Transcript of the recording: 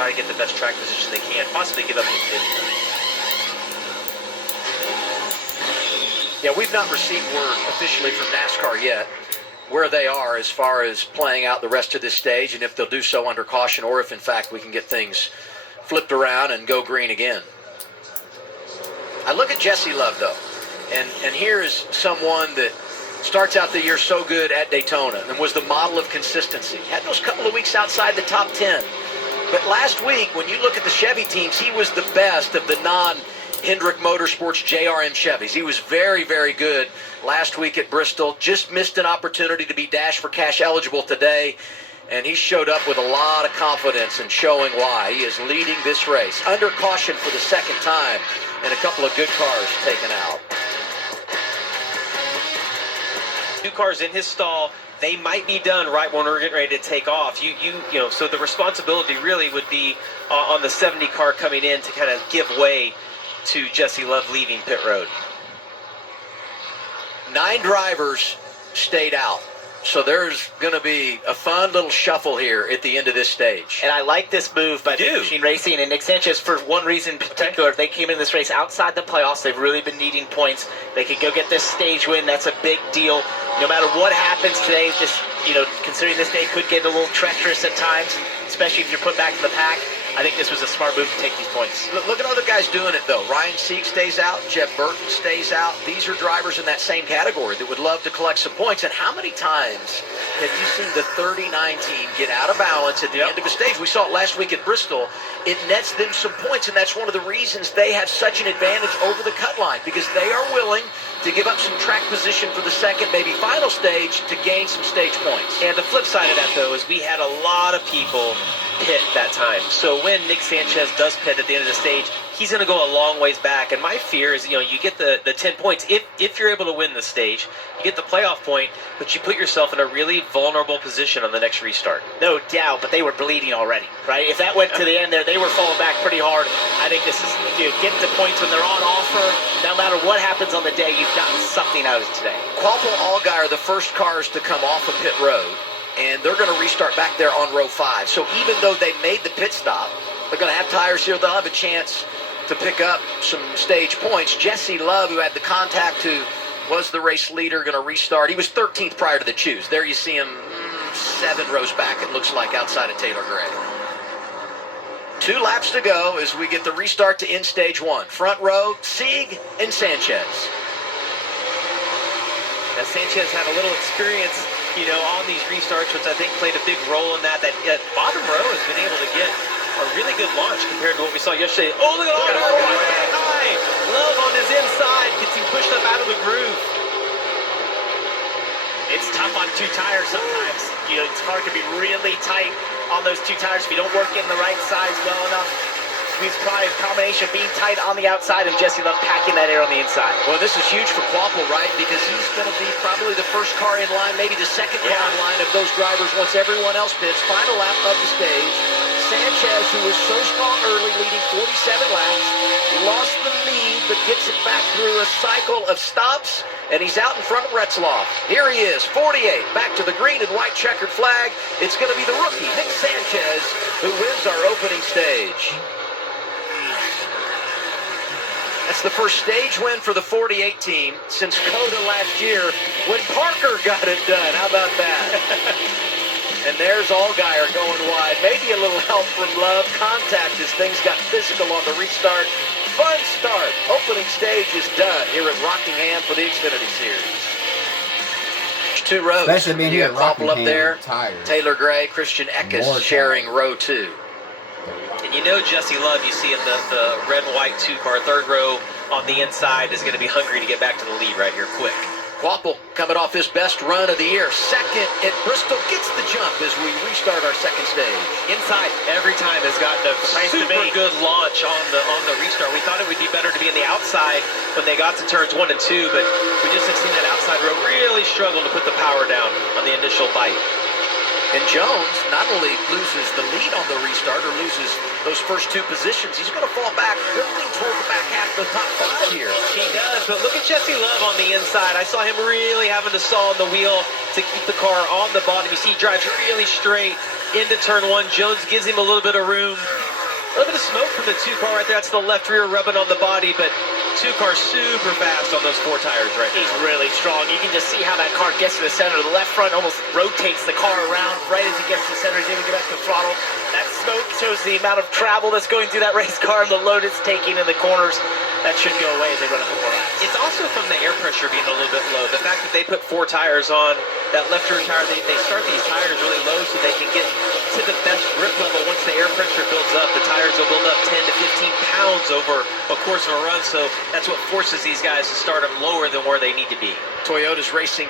try to get the best track position they can, possibly give up the stage. Yeah, we've not received word officially from NASCAR yet where they are as far as playing out the rest of this stage, and if they'll do so under caution, or if in fact we can get things flipped around and go green again. I look at Jesse Love, though, and here is someone that starts out the year so good at Daytona and was the model of consistency. Had those couple of weeks outside the top 10. But last week, when you look at the Chevy teams, he was the best of the non-Hendrick Motorsports JRM Chevys. He was very, very good last week at Bristol. Just missed an opportunity to be Dash for Cash eligible today. And he showed up with a lot of confidence and showing why. He is leading this race under caution for the second time, and a couple of good cars taken out. 2 cars in his stall. They might be done right when we're getting ready to take off. You know, so the responsibility really would be on the 70 car coming in to kind of give way to Jesse Love leaving pit road. 9 drivers stayed out. So there's going to be a fun little shuffle here at the end of this stage. And I like this move by Machine Racing and Nick Sanchez for one reason in particular. They came in this race outside the playoffs. They've really been needing points. They could go get this stage win. That's a big deal. No matter what happens today, just, you know, considering this day could get a little treacherous at times, especially if you're put back in the pack, I think this was a smart move to take these points. Look at other guys doing it, though. Ryan Sieg stays out. Jeff Burton stays out. These are drivers in that same category that would love to collect some points. And how many times have you seen the 39 team get out of balance at the end of a stage? We saw it last week at Bristol. It nets them some points, and that's one of the reasons they have such an advantage over the cut line, because they are willing to give up some track position for the second, maybe final stage to gain some stage points. And the flip side of that, though, is we had a lot of people pit that time. So when Nick Sanchez does pit at the end of the stage, he's going to go a long ways back. And my fear is, you know, you get the 10 points. If you're able to win the stage, you get the playoff point, but you put yourself in a really vulnerable position on the next restart. No doubt, but they were bleeding already, right? If that went to the end there, they were falling back pretty hard. I think this is, you know, getting the points when they're on offer. No matter what happens on the day, you've gotten something out of it today. Qualpel, Allgaier are the first cars to come off of pit road, and they're going to restart back there on row 5. So even though they made the pit stop, they're going to have tires here. They'll have a chance to pick up some stage points. Jesse Love, who had the contact, who was the race leader, going to restart. He was 13th prior to the choose. There you see him 7 rows back, it looks like, outside of Taylor Gray. 2 laps to go as we get the restart to end stage 1. Front row, Sieg and Sanchez. Now, Sanchez had a little experience, you know, on these restarts, which I think played a big role in that. That bottom row has been able to get a really good launch compared to what we saw yesterday. Oh, look at Allgaier high. Love on his inside, gets him pushed up out of the groove. It's tough on 2 tires sometimes. You know, it's hard to be really tight on those 2 tires if you don't work in the right size well enough. He's probably a combination of being tight on the outside and Jesse Love packing that air on the inside. Well, this is huge for Qualpel, right? Because he's going to be probably the first car in line, maybe the second car in line of those drivers once everyone else pits. Final lap of the stage. Sanchez, who was so strong early, leading 47 laps, lost the lead, but gets it back through a cycle of stops, and he's out in front of Retzloff. Here he is, 48, back to the green and white checkered flag. It's going to be the rookie, Nick Sanchez, who wins our opening stage. That's the first stage win for the 48 team since Coda last year when Parker got it done. How about that? And there's Allgaier going wide. Maybe a little help from Love. Contact as things got physical on the restart. Fun start. Opening stage is done here at Rockingham for the Xfinity Series. 2 rows. Especially being here at Qualpel up there. Tires. Taylor Gray, Christian Eckes sharing row 2. And you know Jesse Love, you see in the red and white 2-car, 3rd row on the inside, is going to be hungry to get back to the lead right here quick. Qualpel coming off his best run of the year. Second at Bristol, gets the jump as we restart our second stage. Inside every time has gotten a super good launch on the restart. We thought it would be better to be in the outside when they got to turns 1 and 2, but we just have seen that outside row really struggle to put the power down on the initial bite. And Jones not only loses the lead on the restart or loses those first 2 positions, he's going to fall back, drifting toward the back half of the top 5 here. He does, but look at Jesse Love on the inside. I saw him really having to saw on the wheel to keep the car on the bottom. You see he drives really straight into turn 1. Jones gives him a little bit of room. A little bit of smoke from the 2 car right there. That's the left rear rubbing on the body, but 2 cars super fast on those 4 tires right He's now. really strong. You can just see how that car gets to the center. The left front almost rotates the car around right as he gets to the center. He's able to get back to the throttle. That smoke shows the amount of travel that's going through that race car and the load it's taking in the corners. That should go away as they run a couple more laps. It's also from the air pressure being a little bit low. The fact that they put 4 tires on that left rear tire, they start these tires really low so they can get to the best grip level. Once the air pressure builds up, the tires will build up 10 to 15 pounds over a course of a run. So that's what forces these guys to start them lower than where they need to be. Toyota's racing